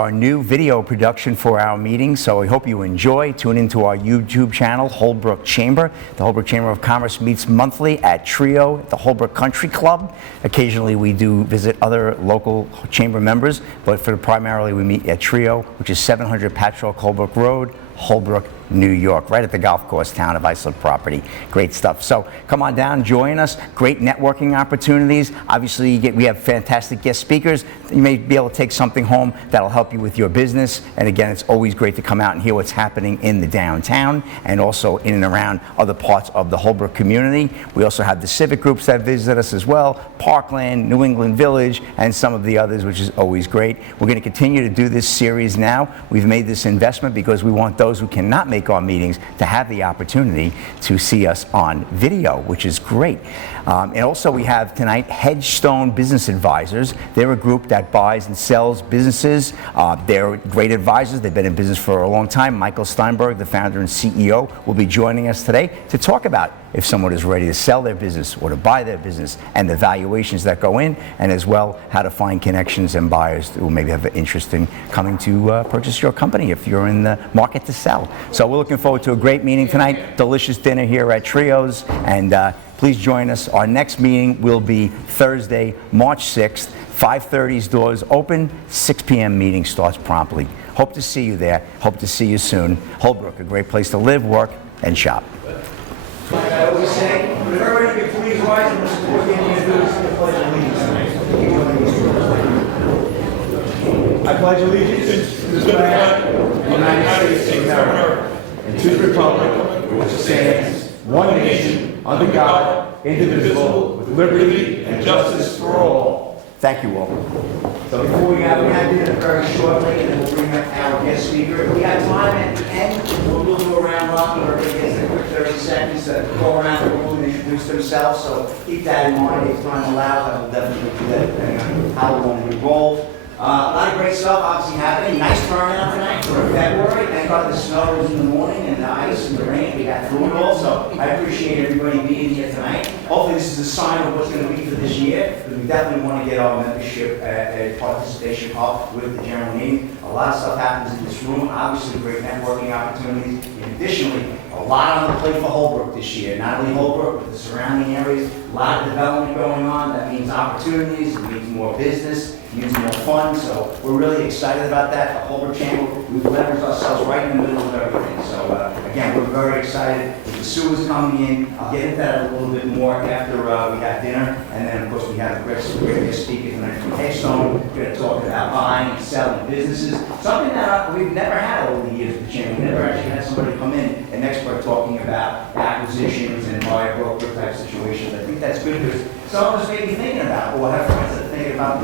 Our new video production for our meeting, so I hope you enjoy. Tune into our YouTube channel, Holbrook Chamber. The Holbrook Chamber of Commerce meets monthly at Trio at the Holbrook Country Club. Occasionally we do visit other local chamber members, but primarily we meet at Trio, which is 700 Patrick Holbrook Road, Holbrook, New York, right at the golf course town of Islip property. Great stuff. So come on down, join us. Great networking opportunities. Obviously, we have fantastic guest speakers. You may be able to take something home that'll help you with your business. And again, it's always great to come out and hear what's happening in the downtown and also in and around other parts of the Holbrook community. We also have the civic groups that visit us as well, Parkland, New England Village, and some of the others, which is always great. We're going to continue to do this series now. We've made this investment because we want those who cannot make our meetings to have the opportunity to see us on video, which is great. And also we have tonight Hedgestone Business Advisors. They're a group that buys and sells businesses. They're great advisors. They've been in business for a long time. Michael Steinberg, the founder and CEO, will be joining us today to talk about if someone is ready to sell their business or to buy their business and the valuations that go in, and as well how to find connections and buyers who maybe have an interest in coming to purchase your company if you're in the market to sell. So we're looking forward to a great meeting tonight, delicious dinner here at Trio's, and please join us. Our next meeting will be Thursday, March 6th, 5:30's doors open, 6 p.m. meeting starts promptly. Hope to see you there. Hope to see you soon. Holbrook, a great place to live, work, and shop. Like I always say, if everybody could please rise and support the individuals in the Pledge of Allegiance. I pledge allegiance to the flag of the United States of America and to the republic for which it stands, one nation, under God, indivisible, with liberty and justice for all. Thank you all. So before we have dinner very shortly, and then we'll bring up our guest speaker. If we have time at the end, we'll do a round robin where everybody gets a quick 30 seconds to go around the room and introduce themselves. So keep that in mind. If time allows, I will definitely do that depending on how long we roll. A lot of great stuff obviously happening. Nice turnout tonight for February. Thank God the snow was in the morning and the ice and the rain. We got through it all. So I appreciate everybody being here tonight. Hopefully this is a sign of what's going to be for this year. Because we definitely want to get our membership participation up with the general meeting. A lot of stuff happens in this room. Obviously great networking opportunities. And additionally, a lot on the plate for Holbrook this year. Not only Holbrook, but the surrounding areas. A lot of development going on. That means opportunities. It means more business. Use more fun, so we're really excited about that. The Holbrook Chamber, we've leveraged ourselves right in the middle of everything. So again, we're very excited. With the sewers coming in, I'll get into that a little bit more after we have dinner. And then of course we have a great speaker tonight from Hedgestone. We're going to talk about buying and selling businesses. Something that we've never had over the years at the Chamber. We never actually had somebody come in, an expert talking about acquisitions and buy a broker type situations. I think that's good because some of us may be thinking about, or have friends that are thinking about,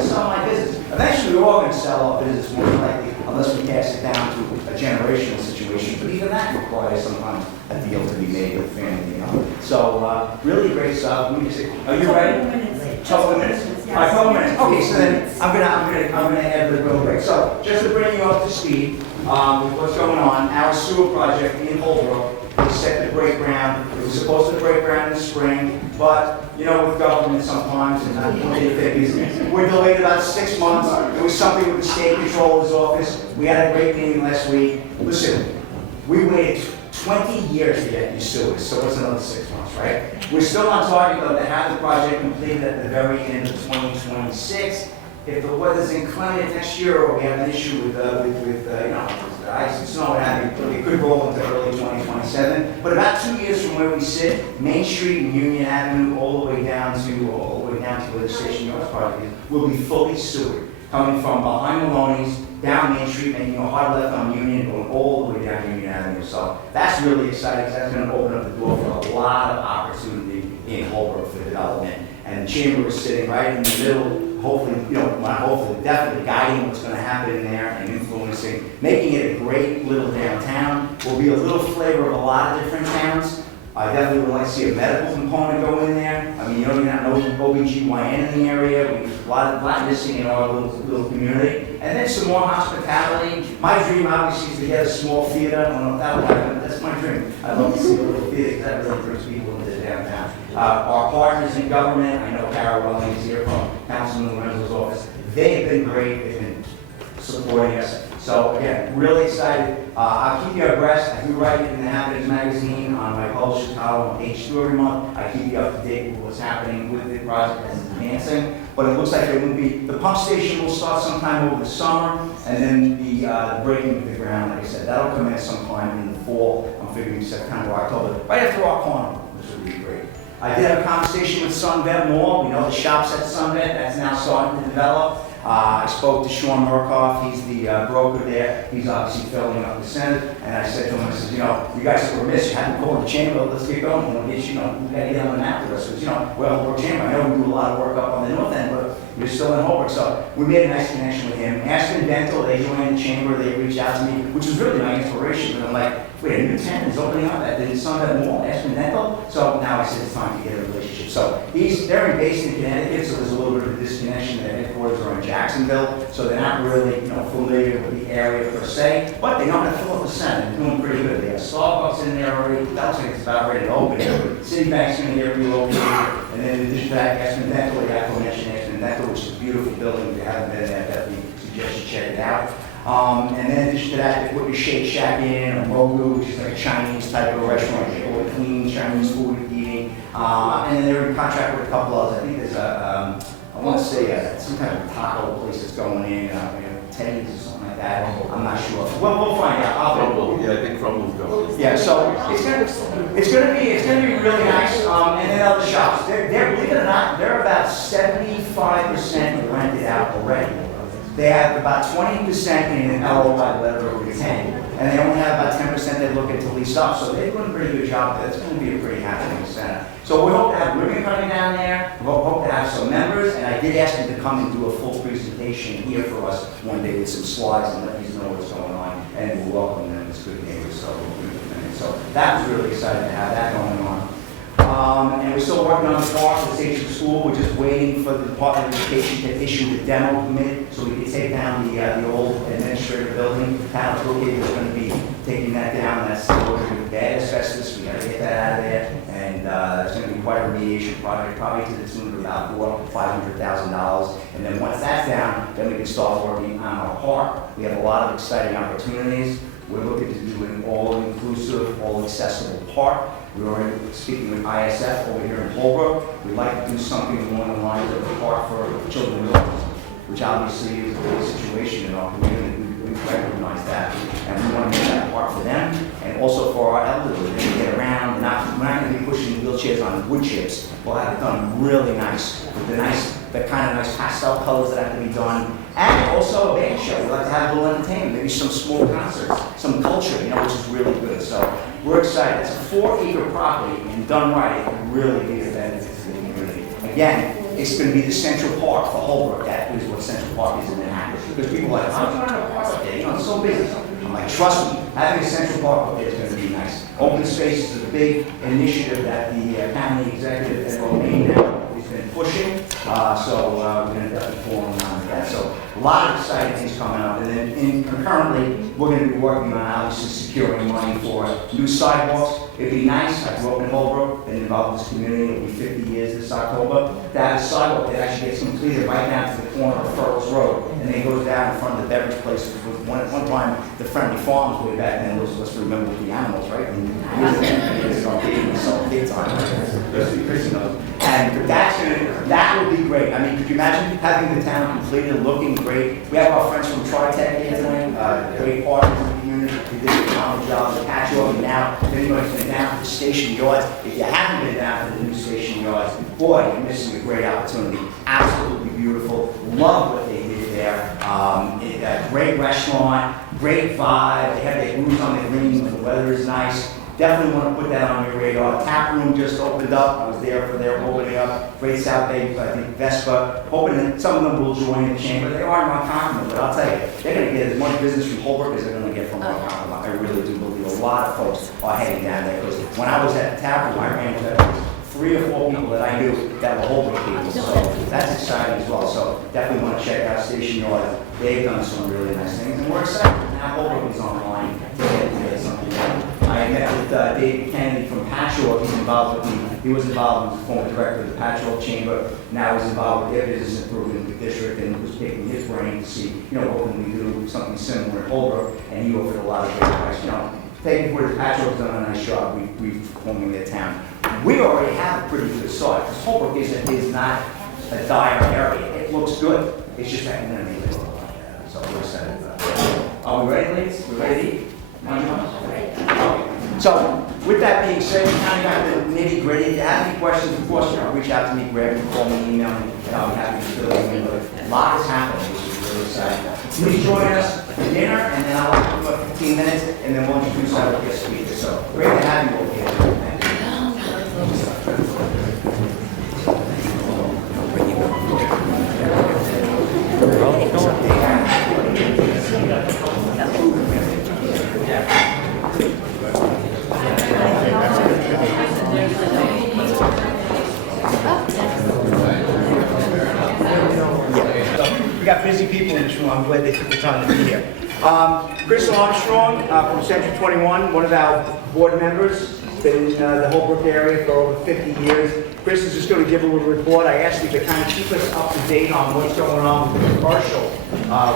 sell my business. Eventually, we're all going to sell our business, more than likely, unless we pass it down to a generational situation. But even that requires sometimes a deal to be made with family, you know. So, really great stuff. Are you ready? 12 minutes. All right, 12 minutes. Okay, so then I'm gonna add the real quick. So, just to bring you up to speed with what's going on, our sewer project in Holbrook is set to break ground. It was supposed to break ground in the spring, but you know, with government sometimes, and we're delayed about 6 months. It was something with the state controller's office. We had a great meeting last week. Listen, we waited 20 years to get these sewers, so what's another 6 months, right? We're still on target though to have the project completed at the very end of 2026. If the weather's inclement next year, or we have an issue with you know, ice and snow and having, it could roll into early 2027. But about 2 years from where we sit, Main Street and Union Avenue, all the way down to where the Station Yards project is, will be fully sewered, coming from behind Maloney's down Main Street, making a hard left on Union, going all the way down Union Avenue. So that's really exciting because that's going to open up the door for a lot of opportunity in Holbrook for development. And the Chamber is sitting right in the middle, hopefully, you know, not hopefully, definitely guiding what's going to happen in there and influencing, making it a great little downtown. Will be a little flavor of a lot of different towns. I definitely would like to see a medical component go in there. I mean, you don't even have no OBGYN in the area. We have a lot missing in our little community. And then some more hospitality. My dream, obviously, is to get a small theater. I don't know if that will happen. That's my dream. I'd love to see a little theater because that really brings people into downtown. Our partners in government, I know Carol Welling is here from Councilman Lorenzo's office. They have been great. They've been supporting us. So again, really excited. I'll keep you abreast. I do write in the Happiness magazine on my published column on page 2 every month. I keep you up to date with what's happening with the project as it's advancing. But it looks like there will be, the pump station will start sometime over the summer, and then the breaking of the ground, like I said, that'll commence sometime in the fall. I'm figuring September or October, right after our carnival, which would be great. I did have a conversation with Sunvet Mall. We know the shops at Sunvet, that's now starting to develop. I spoke to Sean Murkoff, he's the broker there. He's obviously filling up the center. And I said to him, I said, you know, you guys were missed. You haven't called the chamber. Let's get going. We'll get, you know, we got to get on the map with us. Because, you know, we're Holbrook Chamber. I know we do a lot of work up on the north end, but you're still in Holbrook. So we made a nice connection with him. Aspen Dental, they joined the chamber. They reached out to me, which was really my inspiration. And I'm like, wait, a new tent is opening up at the Sunset Mall, Aspen Dental. So now I said it's time to get a relationship. So they're based in Connecticut, so there's a little bit of a disconnection. Their headquarters are in Jacksonville, so they're not really, you know, familiar with the area per se, but they know how to fill up the center. They're doing pretty good. They have Starbucks in there already. That looks like it's about ready to open. Citibank's going to get relocated, and then in addition to that, Aspen Dental, they have to mention Aspen Dental, which is a beautiful building. If you haven't been there, I definitely suggest you check it out. And then in addition to that, they put your Shake Shack in, a Mogu, which is like a Chinese type of restaurant, really clean Chinese food eating. And then they're in contract with a couple others. I think there's a, I want to say some kind of taco place that's going in, Teddy's or something like that. I'm not sure. Well, we'll find out. Yeah, I think Crumble's going. Yeah, so it's gonna be really nice. And then other shops, they're believe it or not, they're about 75% rented out already. They have about 20% in an LOI letter of intent, and they only have about 10% they're looking to lease up. So they're doing a pretty good job there. It's going to be a pretty happening center. So we hope to have women coming down there. We hope to have some members, and I did ask them to come and do a full presentation here for us one day with some slides and let us know what's going on, and we'll welcome them as good neighbors. So that was really exciting to have that going on. And we're still working on the park, the station school. We're just waiting for the Department of Education to issue the demo permit so we can take down the old administrative building. Town of Brookhaven is going to be taking that down. That's with bad asbestos. We got to get that out of there. And it's going to be quite a remediation project, probably to the tune of about $500,000. And then once that's down, then we can start working on our park. We have a lot of exciting opportunities. We're looking to do an all-inclusive, all-accessible park. We're already speaking with ISF over here in Holbrook. We'd like to do something along the lines of a park for children with autism, which obviously is a big situation in our community. We recognize that. And we want to make that park for them and also for our elderly. They can get around. We're not going to be pushing wheelchairs on wood chips. We'll have it done really nice with the kind of nice pastel colors that have to be done. And also a band show. We like to have a little entertainment, maybe some small concerts, some culture, which is really good. So we're excited. It's a 4-acre property, and done right, it can really be a benefit to the community. Again, it's going to be the Central Park for Holbrook. That is what Central Park is in Manhattan. Because people are like, I'm trying to park up there. It's so busy. I'm like, trust me, having a Central Park up there is going to be nice. Open space is a big initiative that the county executive at Romaine now has been pushing. So we're going to definitely fall in line with that. So a lot of exciting things coming up. And then concurrently, we're going to be working on obviously securing money for new sidewalks. It'd be nice. I grew up in Holbrook, been involved in this community. It'll be 50 years this October. To have a sidewalk that actually gets completed right down to the corner of Furrows Road, and then goes down in front of the beverage place. One time, the Friendly Farms way back then was, let's remember, with the animals, right? And big time. And that would be great. I mean, could you imagine having the town completed and looking great? We have our friends from Tri-Tech here tonight, great partners in the community. They did a phenomenal job. The patio, and now, if anybody's been down to the station yards, if you haven't been down to the new station yards, boy, you're missing a great opportunity. Absolutely beautiful. Love what they did there. Great restaurant, great vibe. They have their booths on the green when the weather is nice. Definitely want to put that on your radar. Tap room just opened up. I was there for their opening up. Great South Bay, I think Vespa. Hoping that some of them will join the chamber. They are Mount Compliment, but I'll tell you, they're going to get as much business from Holbrook as they're going to get from Mount Compliment. I really do believe a lot of folks are heading down there. Because when I was at the tap room, I ran with 3 or 4 people that I knew that were Holbrook people. So that's exciting as well. So definitely want to check out Station Yard. They've done some really nice things. And we're excited. Now Holbrook is online. They get something done. I I met with Dave Kennedy from Patchwork. He's involved with he was involved with the former director of the Patchwork Chamber. Now he's involved with their business improvement district and was picking his brain to see, what can we do, something similar in Holbrook, and he offered a lot of great advice. Thank you for the Patchwork's done a nice job reforming their town. We already have a pretty good start, because Holbrook is not a dire area. It looks good. It's just that we're going to make it a little lot better. So we're excited about that. Are we ready, ladies? We ready to eat? Okay. So, with that being said, we kind of got the nitty gritty. If you have any questions, of course, reach out to me, grab me, call me, email me, and I'll be happy to fill you in. But a lot is happening, which is really exciting. Please join us for dinner, and then I'll have about 15 minutes, and then we'll introduce our guest speaker. So, great to have you all here. Thank you. We got busy people in this room. I'm glad they took the time to be here. Chris Armstrong from Century 21, one of our board members, been in the Holbrook area for over 50 years. Chris is just going to give a little report. I asked him to kind of keep us up to date on what's going on with commercial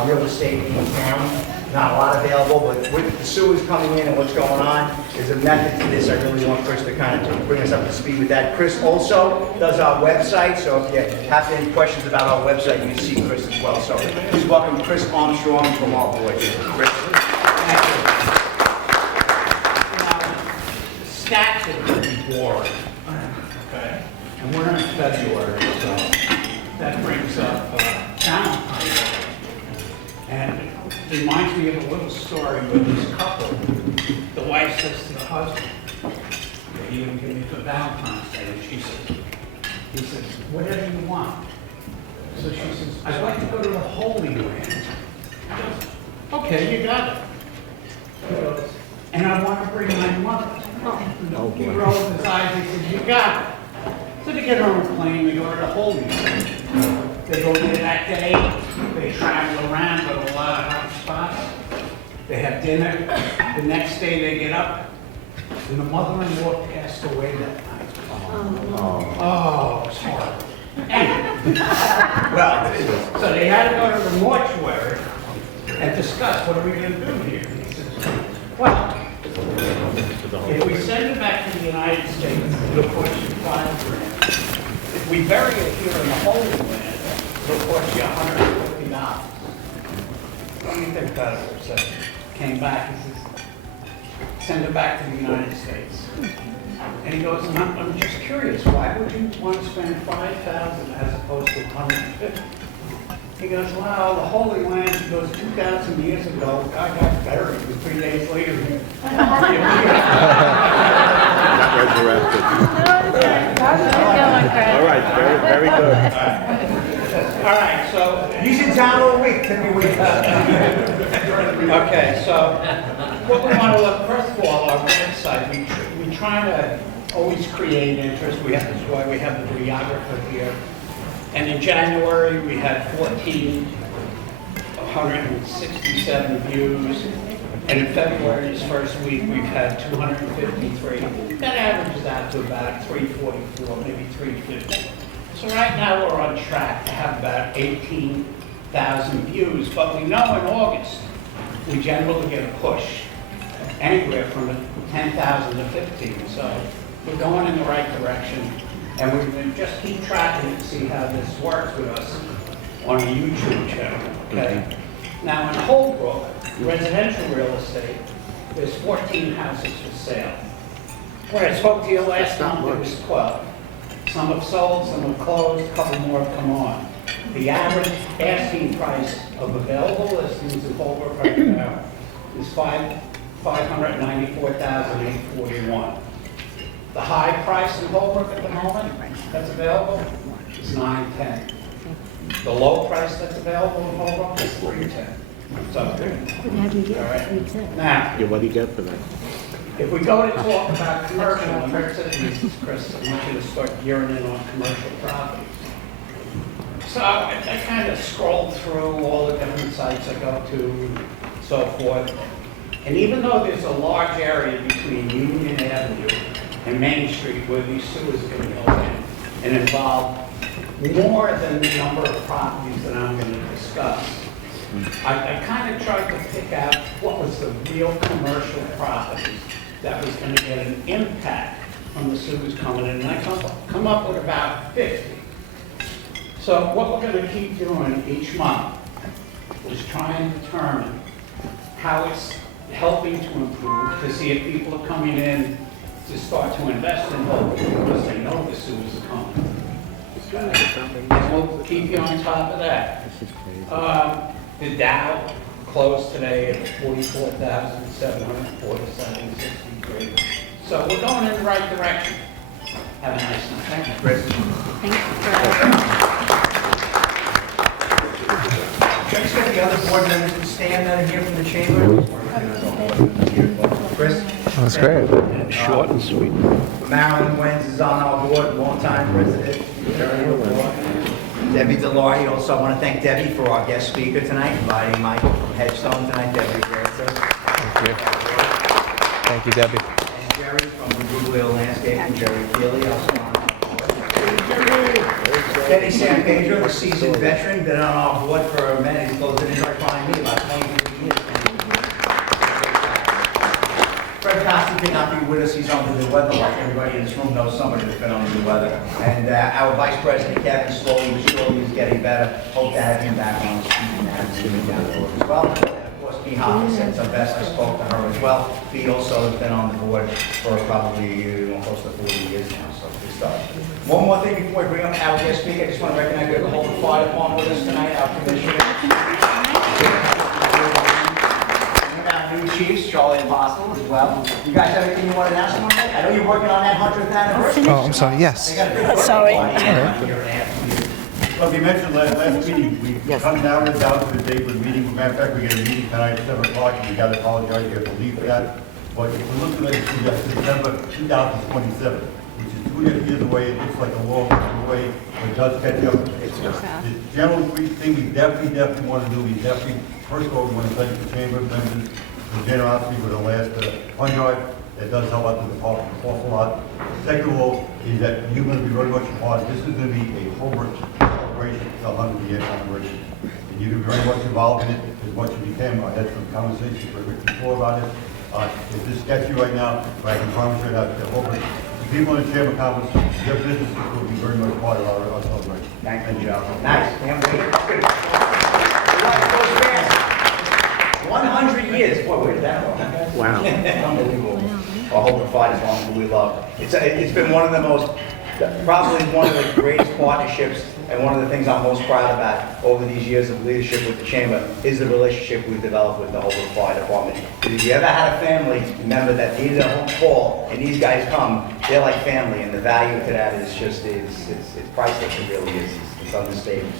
real estate in town. Not a lot available, but with the sewers coming in and what's going on, there's a method to this. I really want Chris to kind of bring us up to speed with that. Chris also does our website, so if you have any questions about our website, you can see Chris as well. So please welcome Chris Armstrong from our board. Chris. Stats are pretty boring, okay? And we're in February, so that brings up Valentine's Day. And it reminds me of a little story with this couple. The wife says to the husband, "You didn't give me for Valentine's Day." And he says, "Whatever you want." So she says, "I'd like to go to the Holy Land." He goes, "Okay, you got it." He goes, "And I want to bring my mother." He rolled his eyes and he said, "You got it." So they get on a plane, they go to the Holy Land. They go there that day, they travel around, go to a lot of hot spots. They have dinner. The next day they get up, and the mother-in-law passed away that night. Oh, it's horrible. Anyway, well, so they had to go to the mortuary and discuss, what are we going to do here? And he says, well, if we send it back to the United States, it'll cost you $5,000. If we bury it here in the Holy Land, it'll cost you $150. What do you think about it for a second? Came back, he says, send it back to the United States. And he goes, I'm just curious, why would you want to spend $5,000 as opposed to $150? He goes, well, the Holy Land, he goes, 2,000 years ago, I got buried, and 3 days later, he Resurrected. All right, very good. All right, so He's in town all week. Take me with you. okay, so what we want to look, first of all, our website, we try to always create interest. That's why we have the videographer here. And in January, we had 1,467 views. And in February's first week, we've had 253. That averages out to about 344, maybe 350. So right now, we're on track to have about 18,000 views. But we know in August, we generally get a push anywhere from 10,000 to 15. So we're going in the right direction. And we're going to just keep tracking to see how this works with us on a YouTube channel, okay? Now in Holbrook, residential real estate, there's 14 houses for sale. When I spoke to you last time, there was 12. Some have sold, some have closed, a couple more have come on. The average asking price of available listings in Holbrook right now is $594,841. The high price in Holbrook at the moment that's available is $910. The low price that's available in Holbrook is $310. So, all right. Now, Yeah, what do you get for that? if we go to talk about commercial, and Chris, I want you to start gearing in on commercial property. So I kind of scrolled through all the different sites I go to, and so forth. And even though there's a large area between Union Avenue and Main Street where these sewers are going to go in and involve more than the number of properties that I'm going to discuss, I kind of tried to pick out what was the real commercial properties that was going to get an impact from the sewers coming in, and I come up with about 50. So what we're going to keep doing each month is try and determine how it's helping to improve, to see if people are coming in to start to invest in Holbrook because they know the sewers are coming. And we'll keep you on top of that. The Dow closed today at 44,747.63. So we're going in the right direction. Have a nice night. Thank you, Chris. Thank you, Fred. Can I just get the other board members to stand that are here from the chamber? Chris? That's great. Short and sweet. Marilyn Wentz is on our board, longtime resident. Debbie Delory, also I want to thank Debbie for our guest speaker tonight, inviting Michael from Headstone tonight. Debbie, great, sir. Thank you. Thank you, Debbie. And Jerry from the Goodwill Landscape, and Jerry Keeley, also on our board. Denny San Pedro, the seasoned veteran, been on our board for many, he's close to his right behind me, about 23 years. Fred Costa could not be with us, he's under the weather, like everybody in this room knows somebody that's been under the weather. And our Vice President, Kevin, slowly but surely is getting better. Hope to have him back on the speaking and down the road as well. And of course, Bee Hoffman sent some best, I spoke to her as well. Bee also has been on the board for probably close to 40 years now, so good stuff. One more thing before I bring up our guest speaker, I just want to recognize we have the Holbrook Fire Department with us tonight, our commissioner. New chiefs, Charlie and Boston as well. You guys have anything you want to announce one day? I know you're working on that 100th anniversary. Oh, I'm sorry. Yes. Sorry. Well, you mentioned last meeting, we come down to the date of the meeting. As a matter of fact, we get a meeting tonight at 7 o'clock, and we got to apologize, you have to leave for that. But if we're looking at September 2027, which is 2.5 years away, it looks like a long way away, but it does catch up. The general thing we definitely want to do, first of all, we want to thank the chamber members for generosity with the last fund drive. That does help out the department an awful lot. Second of all, is that you're going to be very much a part. This is going to be a Holbrook celebration, the 100th anniversary. And you're going to be very much involved in it as much as you can. I had some conversations with Rick before about it. It's just sketchy right now, but I can promise you that the Holbrook, the people in the chamber conference, their businesses will be very much part of our celebration. Thank you, Joe. Nice. Can't wait. 100 years. Boy, where did that go? Wow. Unbelievable. Our Holbrook Fire Department we love. It's been one of the most, probably one of the greatest partnerships, and one of the things I'm most proud about over these years of leadership with the chamber is the relationship we've developed with the Holbrook Fire Department. If you ever had a family member that needed a home call and these guys come, they're like family, and the value to that is just, it's priceless. It really is. It's understated.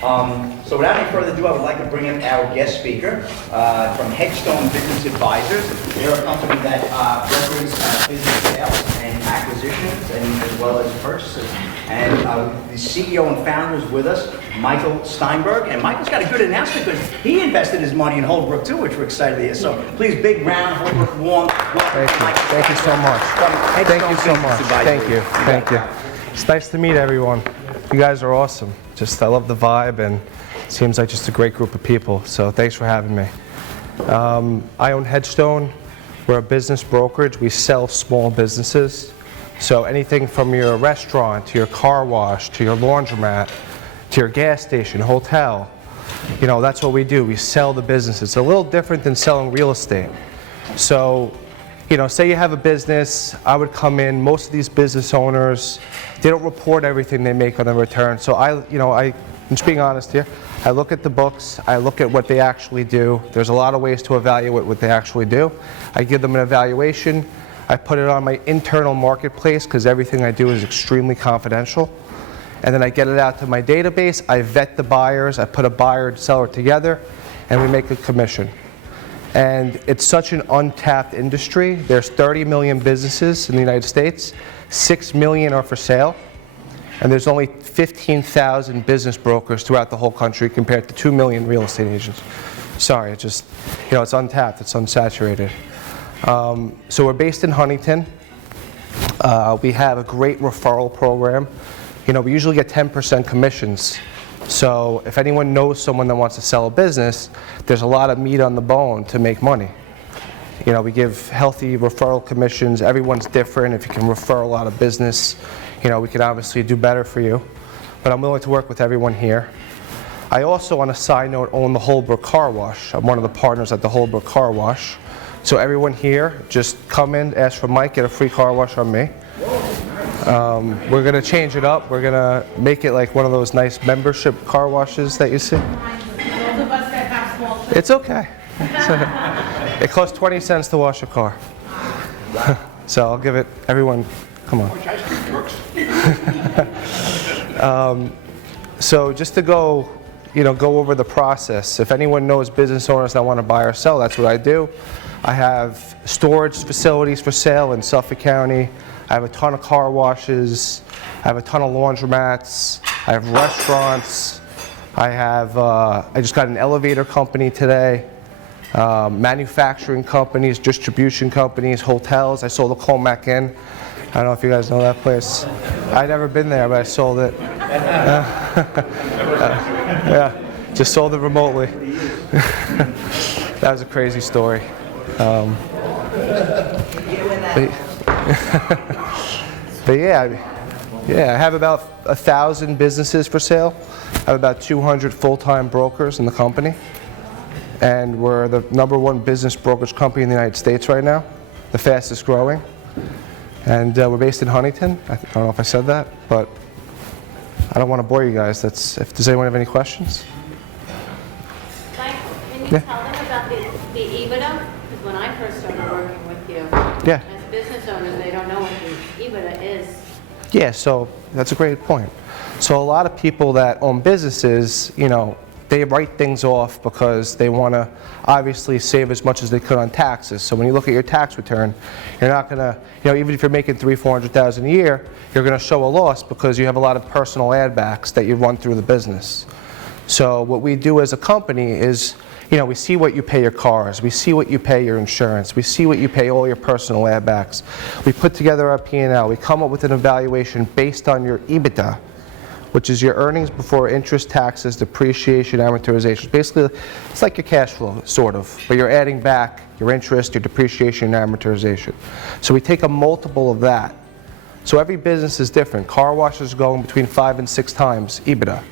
So without any further ado, I would like to bring in our guest speaker from Headstone Business Advisors. They're a company that represents business sales and acquisitions, and as well as purchases. And the CEO and founder is with us, Michael Steinberg. And Michael's got a good announcement because he invested his money in Holbrook too, which we're excited to hear. So please, big round Holbrook warm welcome. Thank you. Thank you so much. Thank you so much. Thank you. Thank you. It's nice to meet everyone. You guys are awesome. I love the vibe, and it seems like just a great group of people. So thanks for having me. I own Headstone. We're a business brokerage. We sell small businesses. So anything from your restaurant, to your car wash, to your laundromat, to your gas station, hotel, that's what we do. We sell the business. It's a little different than selling real estate. So, say you have a business, I would come in, most of these business owners, they don't report everything they make on the return. So I'm just being honest here. I look at the books, I look at what they actually do. There's a lot of ways to evaluate what they actually do. I give them an evaluation. I put it on my internal marketplace because everything I do is extremely confidential. And then I get it out to my database, I vet the buyers, I put a buyer and seller together, and we make a commission. And it's such an untapped industry. There's 30 million businesses in the United States, 6 million are for sale, and there's only 15,000 business brokers throughout the whole country compared to 2 million real estate agents. Sorry, it just, it's untapped, it's unsaturated. So we're based in Huntington. We have a great referral program. We usually get 10% commissions. So if anyone knows someone that wants to sell a business, there's a lot of meat on the bone to make money. We give healthy referral commissions. Everyone's different. If you can refer a lot of business, we can obviously do better for you. But I'm willing to work with everyone here. I also, on a side note, own the Holbrook Car Wash. I'm one of the partners at the Holbrook Car Wash. So everyone here, just come in, ask for Mike, get a free car wash on me. We're going to change it up. We're going to make it like one of those nice membership car washes that you see. It's okay. It costs 20 cents to wash a car. So I'll give it, everyone, come on. So just to go over the process. If anyone knows business owners that want to buy or sell, that's what I do. I have storage facilities for sale in Suffolk County. I have a ton of car washes. I have a ton of laundromats. I have restaurants. I just got an elevator company today. Manufacturing companies, distribution companies, hotels. I sold a Colmac Inn. I don't know if you guys know that place. I'd never been there, but I sold it. Yeah, just sold it remotely. That was a crazy story. But yeah, I have about 1,000 businesses for sale. I have about 200 full-time brokers in the company. And we're the #1 business brokerage company in the United States right now, the fastest growing. And we're based in Huntington. I don't know if I said that, but I don't want to bore you guys. Does anyone have any questions? Mike, can you tell them about the EBITDA? Because when I first started working with you, Yeah. as business owners, they don't know what the EBITDA is. Yeah, so that's a great point. So a lot of people that own businesses, they write things off because they want to obviously save as much as they could on taxes. So when you look at your tax return, you're not going to, even if you're making $300,000–400,000 a year, you're going to show a loss because you have a lot of personal add backs that you run through the business. So what we do as a company is, we see what you pay your cars, we see what you pay your insurance, we see what you pay all your personal add backs. We put together our P&L, we come up with an evaluation based on your EBITDA, which is your earnings before interest, taxes, depreciation, amortization. Basically, it's like your cash flow, sort of, but you're adding back your interest, your depreciation, and amortization. So we take a multiple of that. So every business is different. Car washes are going between 5 and 6 times EBITDA.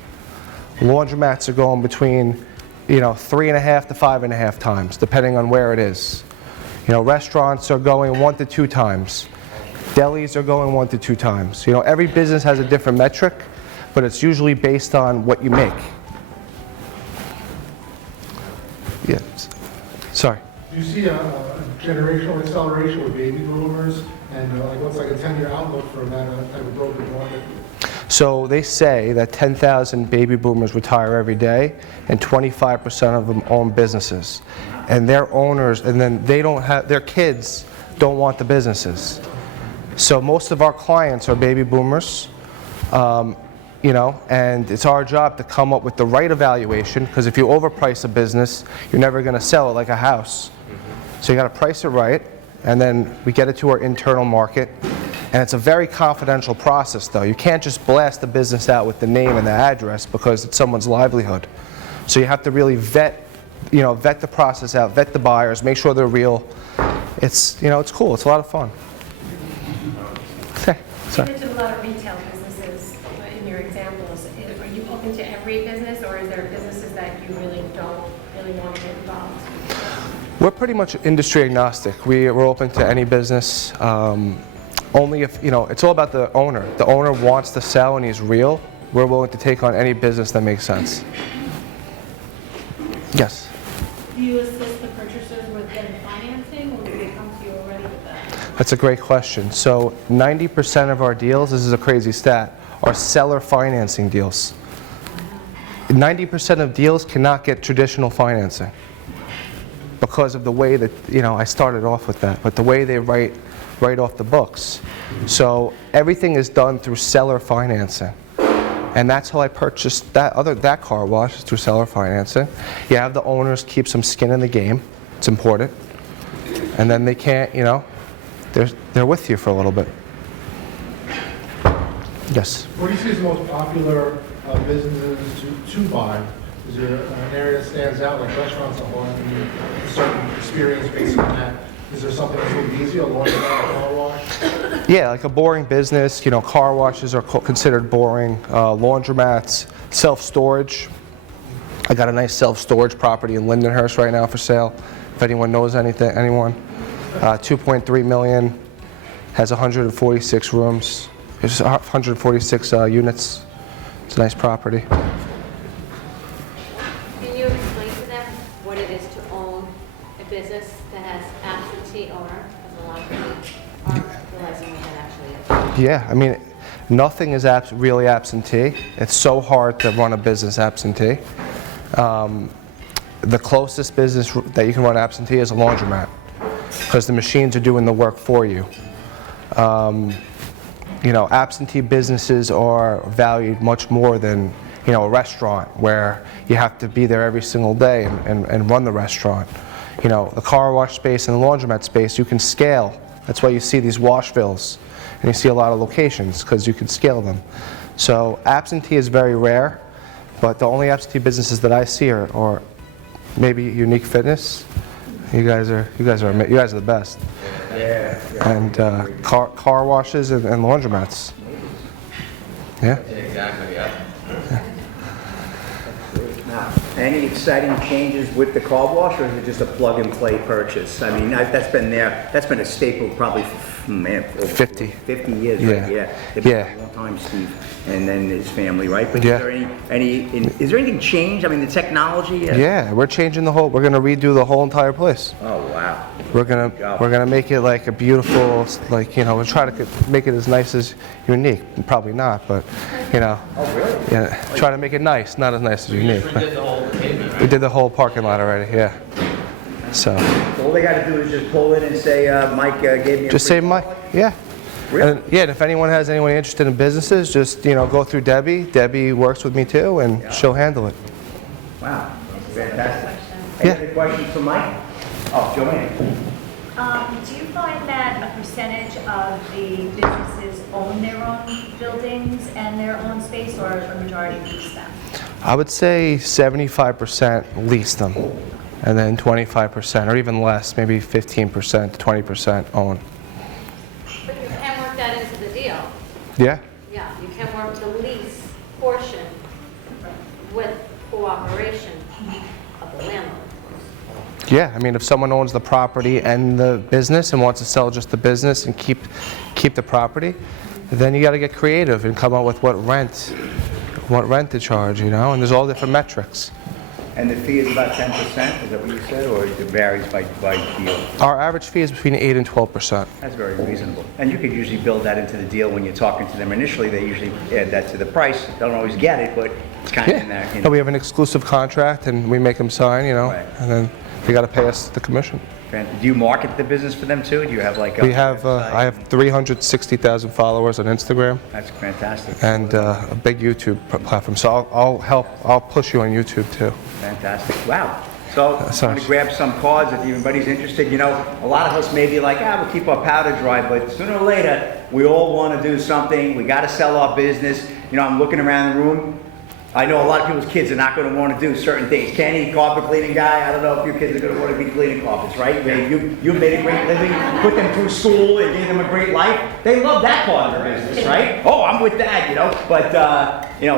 Laundromats are going between 3.5 to 5.5 times, depending on where it is. Restaurants are going 1 to 2 times. Delis are going 1 to 2 times. Every business has a different metric, but it's usually based on what you make. Yeah, sorry. Do you see a generational acceleration with baby boomers, and what's like a 10-year outlook for that type of broker market? So they say that 10,000 baby boomers retire every day, and 25% of them own businesses. And their owners, and then their kids don't want the businesses. So most of our clients are baby boomers. And it's our job to come up with the right evaluation, because if you overprice a business, you're never going to sell it like a house. So you got to price it right, and then we get it to our internal market. And it's a very confidential process, though. You can't just blast the business out with the name and the address because it's someone's livelihood. So you have to really vet the process out, vet the buyers, make sure they're real. It's cool. It's a lot of fun. Okay, sorry. You mentioned a lot of retail businesses in your examples. Are you open to every business, or is there businesses that you really don't want to get involved? We're pretty much industry agnostic. We're open to any business. Only if, it's all about the owner. The owner wants to sell and he's real. We're willing to take on any business that makes sense. Yes? Do you assist the purchasers with getting financing, or do they come to you already with that? That's a great question. So 90% of our deals, this is a crazy stat, are seller financing deals. 90% of deals cannot get traditional financing because of the way that, I started off with that, but the way they write off the books. So everything is done through seller financing. And that's how I purchased that car wash, through seller financing. You have the owners keep some skin in the game. It's important. And then they can't, they're with you for a little bit. Yes. What do you see as the most popular businesses to buy? Is there an area that stands out, like restaurants that want a certain experience based on that? Is there something that's a little easier, a laundromat, car wash? Yeah, like a boring business, car washes are considered boring. Laundromats, self-storage. I got a nice self-storage property in Lindenhurst right now for sale. If anyone knows anyone. 2.3 million, has 146 rooms. It's 146 units. It's a nice property. Can you explain to them what it is to own a business that has absentee owner? Because a lot of people aren't realizing what that actually is. Yeah, I mean, nothing is really absentee. It's so hard to run a business absentee. The closest business that you can run absentee is a laundromat, because the machines are doing the work for you. Absentee businesses are valued much more than, a restaurant where you have to be there every single day and run the restaurant. The car wash space and the laundromat space, you can scale. That's why you see these washvilles, and you see a lot of locations, because you can scale them. So absentee is very rare, but the only absentee businesses that I see are maybe Unique Fitness. You guys are the best. Yeah. And car washes and laundromats. Yeah. Exactly, yeah. Now, any exciting changes with the car wash, or is it just a plug-and-play purchase? I mean, that's been there, that's been a staple probably, over 50 years, Yeah. right? Yeah. They've been Yeah. there a long time, Steve, and then his family, right? But Yeah. is there anything changed? I mean, the technology? Yeah, we're changing we're gonna redo the whole entire place. Oh, wow. We're gonna make it like a beautiful, we'll try to make it as nice as Unique. Probably not, but Oh, really? yeah, try to make it nice, not as nice as Unique. We did the whole parking lot already, yeah. So All they gotta do is just pull in and say, Mike gave me a just free say Mike, yeah. Really? And, yeah, and if anyone has anyone interested in businesses, just go through Debbie. Debbie works with me too, and she'll handle it. Wow, fantastic. Yeah. Any other questions for Mike? Oh, Joanne. Do you find that a percentage of the businesses own their own buildings and their own space, or a majority lease them? I would say 75% lease them, and then 25%, or even less, maybe 15% to 20% own. But you can work that into the deal. Yeah? Yeah, you can work the lease portion with cooperation of the landlord. Yeah, I mean, if someone owns the property and the business and wants to sell just the business and keep the property, then you got to get creative and come up with what rent to charge, and there's all different metrics. And the fee is about 10%, is that what you said, or it varies by deal? Our average fee is between 8 and 12%. That's very reasonable. And you could usually build that into the deal when you're talking to them initially. They usually add that to the price. Don't always get it, but it's kind of in there. Yeah, we have an exclusive contract, and we make them sign, Right. and then they got to pay us the commission. Do you market the business for them too? Do you have like a website? I have 360,000 followers on Instagram. That's fantastic. And a big YouTube platform. So I'll push you on YouTube too. Fantastic. Wow. So I'm Sorry. going to grab some cards if anybody's interested. A lot of us may be like, we'll keep our powder dry, but sooner or later, we all want to do something. We got to sell our business. I'm looking around the room. I know a lot of people's kids are not going to want to do certain things. Kenny, carpet cleaning guy, I don't know if your kids are going to want to be cleaning carpets, right? You made a great living, put them through school, and gave them a great life. They love that part of the business, right? Oh, I'm with that, But,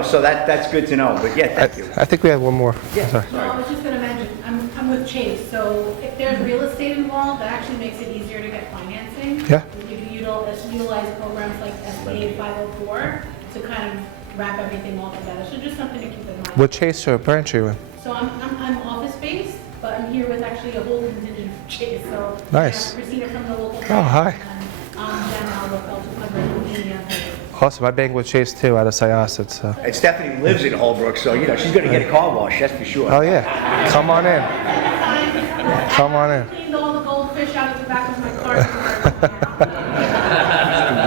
so that's good to know. But yeah, thank you. I think we have one more. Yeah. Sorry. No, I was just going to mention, I'm with Chase, so if there's real estate involved, that actually makes it easier to get financing. Yeah. You utilize programs like SBA 504 to kind of wrap everything all together. So just something to keep in mind. What Chase branch are you in? So I'm office-based, but I'm here with actually a whole contingent of Chase. So Nice. I have Christina from the local. Oh, hi. And Jen Albert, to cover India. Awesome. I bank with Chase too out of Syosset. So. And Stephanie lives in Holbrook, so she's going to get a car wash, that's for sure. Oh yeah. Come on in. Come on in. Cleaned all the goldfish out of the back of my car.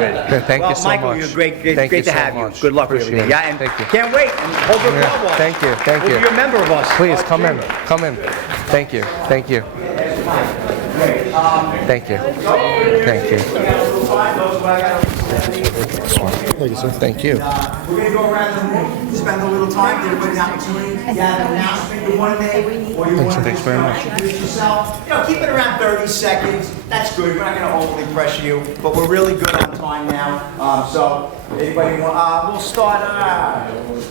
Good. Thank you so Well, Michael, much. you're great Thank to so have you. much. Good luck with Appreciate everything. it. Yeah, and Thank you. can't wait. And Holbrook Yeah, Chamber. thank you. Thank Will you. be a member of us. Please Our come in. chamber. Come in. Thank you. Thank you. Great. Thank you. Thank you. We got a little time, those who I got. Thank you, sir. Thank you. We're going to go around the room, spend a little time, give everybody an opportunity. You have an announcement you want to make, or you want to Thanks very much. introduce yourself. You know, keep it around 30 seconds. That's good. We're not going to overly pressure you, but we're really good on time now. So, anybody want? We'll start.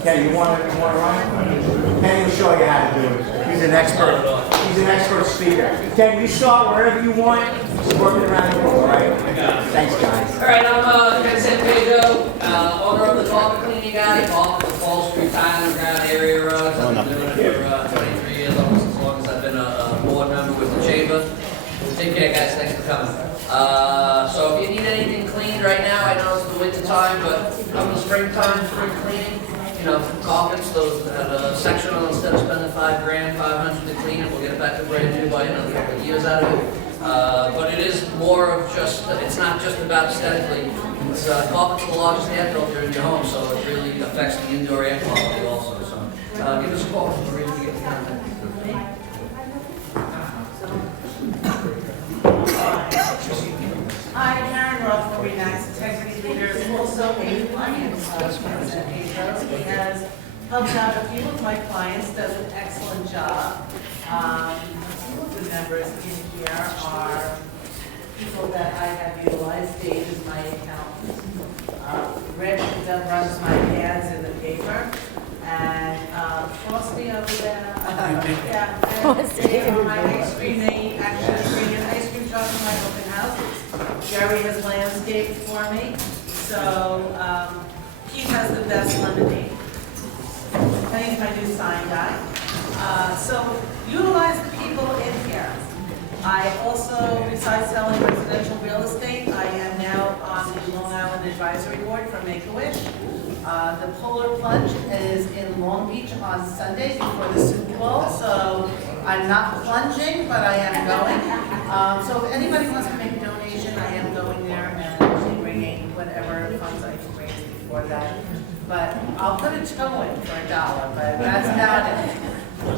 Kenny, you want to run? Kenny will show you how to do it. He's an expert. He's an expert speaker. Kenny, you start wherever you want. Just working around the room, all right? Thanks, guys. All right, I'm Ken San Pedro, owner of the Carpet Cleaning Guy, off the Fall Street Tile and Ground Area Roads. I've been doing it for 23 years, almost as long as I've been a board member with the chamber. Take care, guys. Thanks for coming. So if you need anything cleaned right now, I know it's the winter time, but come the springtime, spring cleaning, you know, carpets, those that have a sectional, instead of spending $5 grand, $500 to clean it, we'll get it back to brand new by another couple of years out of it. But it is more of just, it's not just about aesthetically. It's carpet's the largest air filter in your home, so it really affects the indoor air quality also. So give us a call. We're ready to get the contact. Hi, Karen Roth from Remax Integrity Leaders, also a client of President Pedro. He has helped out a few of my clients, does an excellent job. The members in here are people that I have utilized. Dave is my accountant. Rick runs my ads in the paper. And Frosty over there, and my ice cream, they actually bring in ice cream truck in my open houses. Jerry has landscaped for me, so Keith has the best lemonade. He's my new sign guy. So utilize the people in here. I also, besides selling residential real estate, I am now on the Long Island Advisory Board for Make-A-Wish. The Polar Plunge is in Long Beach on Sunday before the Super Bowl, so I'm not plunging, but I am going. So if anybody wants to make a donation, I am going there and bringing whatever funds I can raise before that. But I'll put a toe in for $1, but that's about it.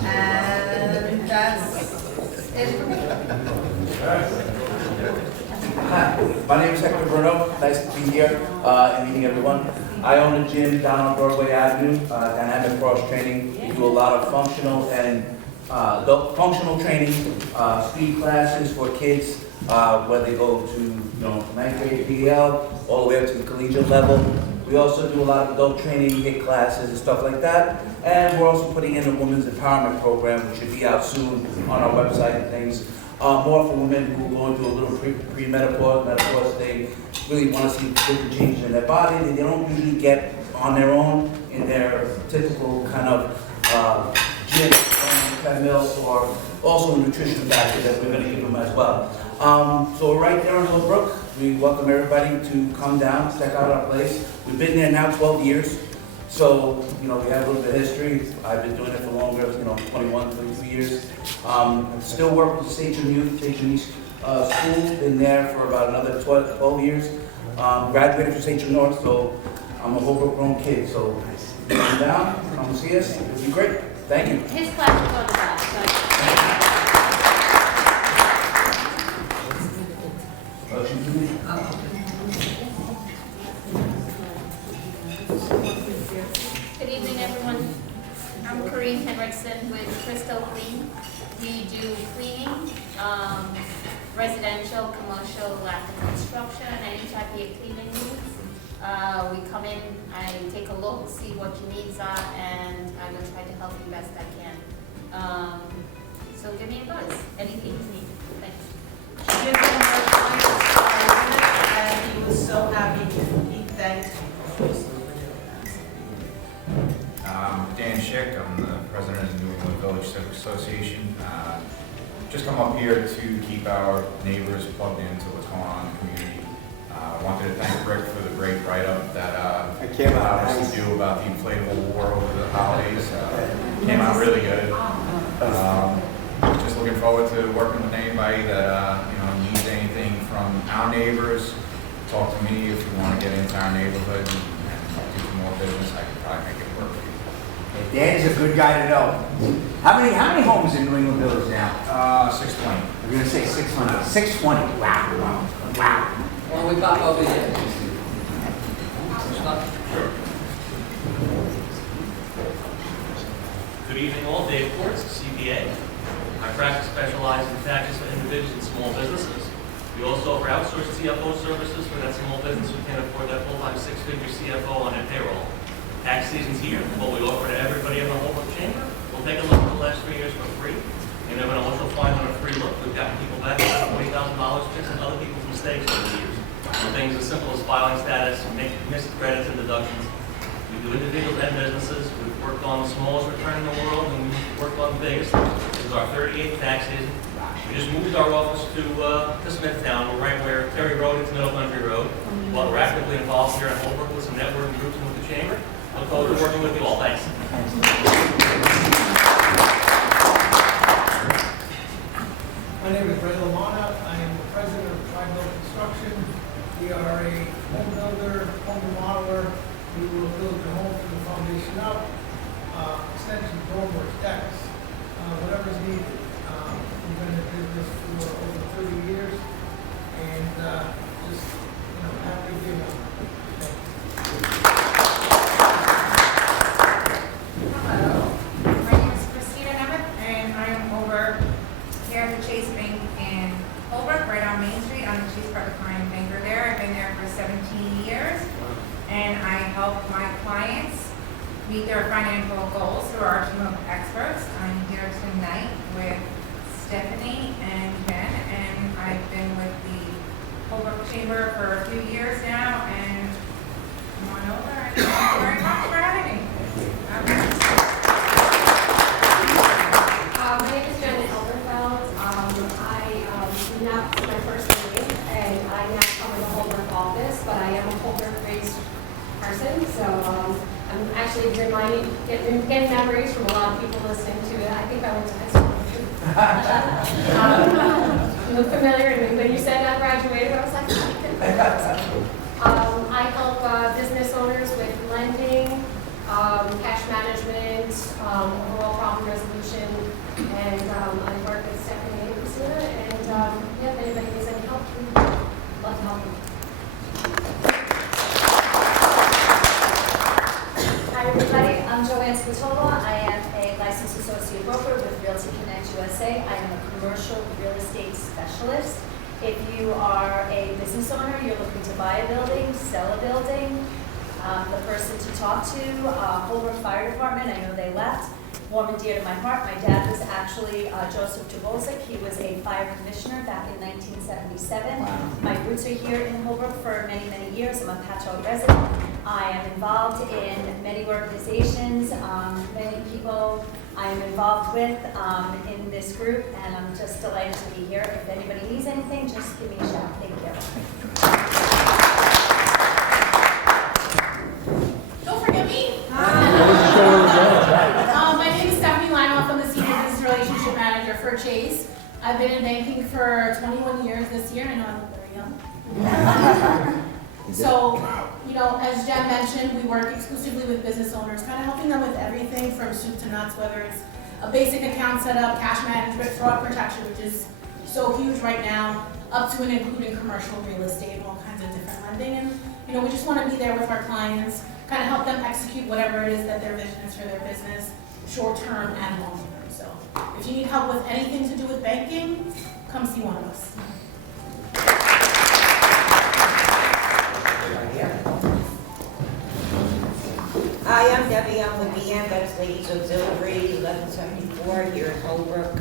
And that's it for me. Hi, my name is Hector Bruno. Nice to be here and meeting everyone. I own a gym down on Broadway Avenue, Dynamic Cross Training. We do a lot of functional and functional training, speed classes for kids, where they go to 9th grade PDL, all the way up to the collegiate level. We also do a lot of adult training, HIT classes and stuff like that. And we're also putting in a women's empowerment program, which should be out soon on our website and things. More for women who are going through a little menopause, they really want to see different changes in their body that they don't usually get on their own in their typical kind of gym, treadmill, or also a nutrition factor that we're going to give them as well. So right there in Holbrook, we welcome everybody to come down, check out our place. We've been there now 12 years. So, we have a little bit of history. I've been doing it for longer, 21, 22 years. Still work with Station Youth, Station East School. Been there for about another 12 years. Graduated from Station North, so I'm a Holbrook grown kid. So, come down, come see us. It'll be great. Thank you. His class will go to that. Good evening, everyone. I'm Corinne Henriksen with Crystal Clean. We do cleaning, residential, commercial, after construction, any type of cleaning needs. We come in, I take a look, see what your needs are, and I will try to help you best I can. So give me a buzz, anything you need. Thanks. She gives him her time to start with it, and he was so happy. He thanked me. Dan Schick, I'm the president of the New England Village Civic Association. Just come up here to keep our neighbors plugged into what's going on in the community. Wanted to thank Rick for the great write-up that allowed us to do about the inflatable war over the holidays. Came out really good. Just looking forward to working with anybody that needs anything from our neighbors talk to me if you want to get into our neighborhood and do some more business. I can probably make it work for you. Dan's a good guy to know. How many homes in New England Village now? 620. I'm gonna say 600. 620. Wow. Well, we pop over here. Sure. Good evening all, Dave Quartz, CPA. My practice specializes in taxes for individuals and small businesses. We also offer outsourced CFO services for that small business who can't afford that full-time six-figure CFO on their payroll. Tax season's here, what we offer to everybody in the Holbrook Chamber. We'll take a look at the last 3 years for free. And then we'll also find on a free look, we've gotten people back $40,000 fixing other people's mistakes over the years. On things as simple as filing status, missed credits and deductions. We do individuals and businesses. We've worked on the smallest return in the world, and we've worked on the biggest. This is our 38th tax season. We just moved our office to Smithtown. We're right where Terry Road is Middle Country Road. While we're actively involved here in Holbrook with some networking groups and with the Chamber. Look forward to working with you all. Thanks. My name is Ray Lamana. I am the president of Tribal Construction. We are a home builder, home remodeler. We will build your home from the foundation up, extension, dormers, decks, whatever's needed. We've been in business for over 30 years, and just, happy to be here. Hello, my name is Christina Nemeth, and I am over here at the Chase Bank in Holbrook, right on Main Street. I'm the Chase Private Client Banker there. I've been there for 17 years, and I help my clients meet their financial goals through our team of experts. I'm here tonight with Stephanie and Ben, and I've been with the Holbrook Chamber for a few years now, and come on over, and thank you very much for having me. My name is Janet Elberfeld. This is my first meeting, and I now cover the Holbrook office, but I am a Holbrook-based person, so I'm actually getting memories from a lot of people listening to it. I think I went to high school. You look familiar to me. When you said I graduated, I was like, I help business owners with lending, cash management, overall problem resolution, and I work with Stephanie and Christina, and if anybody needs any help, I'd love to help them. Hi everybody, I'm Joanne Spatola. I am a licensed associate broker with Realty Connect USA. I am a commercial real estate specialist. If you are a business owner, you're looking to buy a building, sell a building, the person to talk to, Holbrook Fire Department, I know they left, warm and dear to my heart. My dad was actually Joseph Jabolzik. He was a fire commissioner back in 1977. Wow. My roots are here in Holbrook for many, many years. I'm a Patchogue resident. I am involved in many organizations, many people I am involved with in this group, and I'm just delighted to be here. If anybody needs anything, just give me a shout. Thank you. Don't forget me. My name is Stephanie Linoff. I'm the Senior Business Relationship Manager for Chase. I've been in banking for 21 years this year. I know I look very young. So, as Jen mentioned, we work exclusively with business owners, kind of helping them with everything from soup to nuts, whether it's a basic account setup, cash management, fraud protection, which is so huge right now, up to and including commercial real estate and all kinds of different lending. And, we just want to be there with our clients, kind of help them execute whatever it is that their vision is for their business, short-term and long-term. So if you need help with anything to do with banking, come see one of us. Hi, I'm Debbie. I'm with the Ambets Ladies Auxiliary, 1174 here in Holbrook. We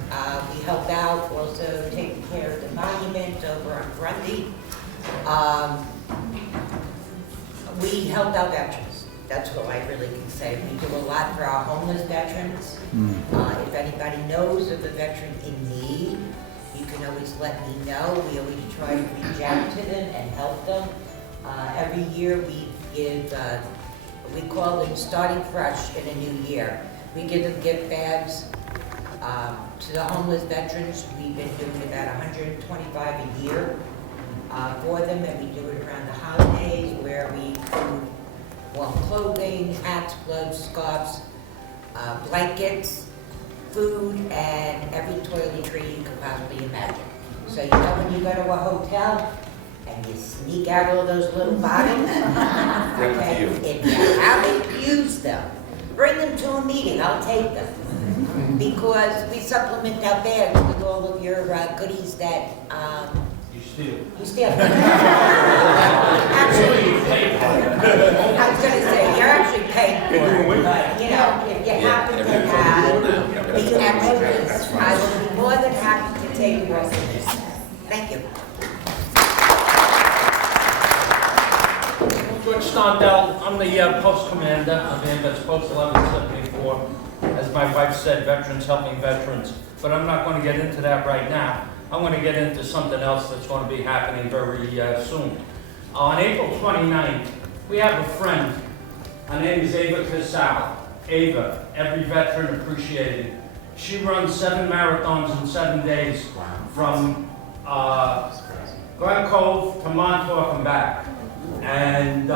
help out, also taking care of the monument over on Grundy. We help out veterans. That's what I really can say. We do a lot for our homeless veterans. If anybody knows of a veteran in need, you can always let me know. We always try to reach out to them and help them. Every year we give, we call them starting fresh in a new year. We give them gift bags to the homeless veterans. We've been doing about 125 a year. for them, and we do it around the holidays where we do warm clothing, hats, gloves, scarves, blankets, food, and every toiletry you could possibly imagine. So you know when you go to a hotel and you sneak out all those little bottles? Okay, if you haven't used them, bring them to a meeting, I'll take them. Because we supplement our bags with all of your goodies that, you steal. Actually, I was gonna say, you're actually paid for it, but, you know, if you happen to have the extras, I will be more than happy to take you off of this. Thank you. George Stondell, I'm the post commander of Ambulance Post 1174. As my wife said, veterans helping veterans. But I'm not going to get into that right now. I'm going to get into something else that's going to be happening very soon. On April 29th, we have a friend. Her name is Ava Casal. Ava, every veteran appreciated. She runs 7 marathons in 7 days from Glen Cove to Montauk and back. And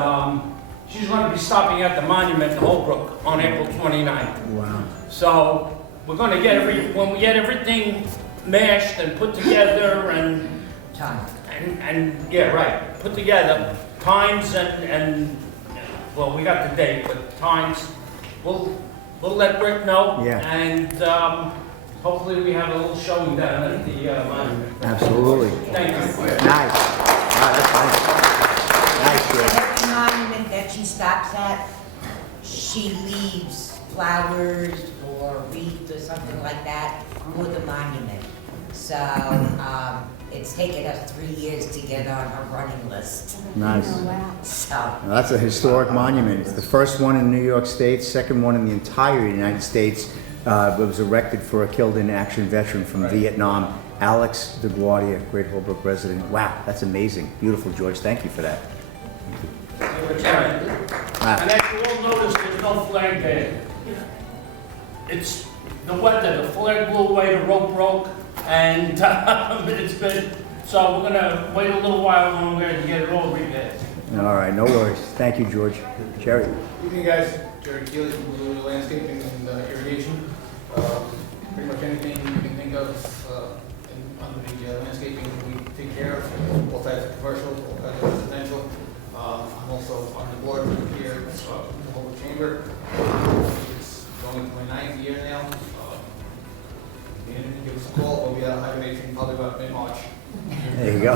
she's going to be stopping at the monument in Holbrook on April 29th. Wow. So we're going to get when we get everything mashed and put together and yeah, right, put together times and well, we got the date, but times we'll let Rick know. Yeah. And hopefully we have a little showing down at the monument. Absolutely. Thank you. Nice. Wow, that's nice. Nice, And George. every monument that she stops at, she leaves flowers or wreath or something like that for the monument. So it's taken us 3 years to get on her running list. Nice. So Now, that's a historic monument. It's the first one in New York State, second one in the entire United States. It was erected for a killed-in-action veteran from Vietnam, Alex DeGuardia, Great Holbrook resident. Wow, that's amazing. Beautiful, George. Thank you for that. And as you all noticed, there's no flag there. It's the weather, the flag blew away, the rope broke, and it's been, so we're gonna wait a little while longer to get it all repaired. All right, no worries. Thank you, George. Jerry. Good evening, guys. Jerry Keeley from Blue Landscaping and Irrigation. Pretty much anything you can think of under the landscaping we take care of, both types of commercial, both types of residential. I'm also on the board here at the Holbrook Chamber. It's going into my 9th year now. If you give us a call, we'll be out of hibernation probably about mid-March. There you go.